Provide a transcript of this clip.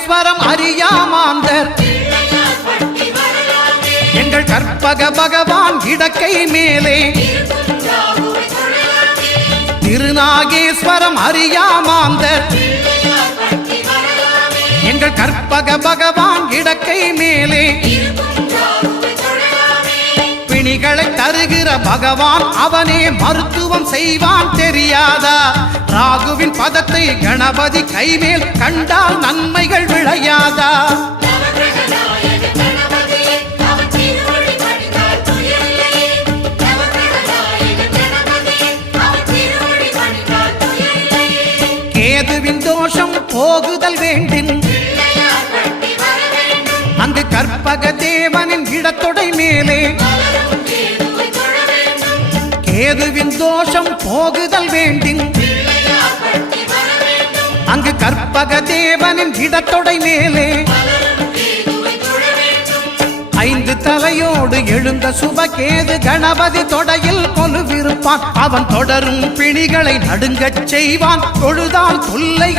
நாகேஸ்வரம் அறியாமாந்தர் எங்கள் கற்பக பகவான் இடக்கை மேலே திருநாகேஸ்வரம் அறியாமாந்தர் எங்கள் கற்பக பகவான் இடக்கை மேலே பிணிகளை தருகிற பகவான் அவனே மருத்துவம் செய்வான் தெரியாதா ராகுவின் பதத்தை கணபதி கைமேல் கண்டால் நன்மைகள் விளையாதா கேதுவின் தோஷம் போகுதல் வேண்டின் அங்கு கற்பக தேவனின் இடத்தொடை மேலே கேதுவின் தோஷம் போகுதல் வேண்டின் அங்கு கற்பக தேவனின் இடத்தொடை மேலே 5 தலையோடு எழுந்த சுபகேது கணபதி தொடையில் கொலுவிருப்பான் அவன் தொடரும் பிணிகளை நடுங்கச் செய்வான் தொழுதால் தொல்லை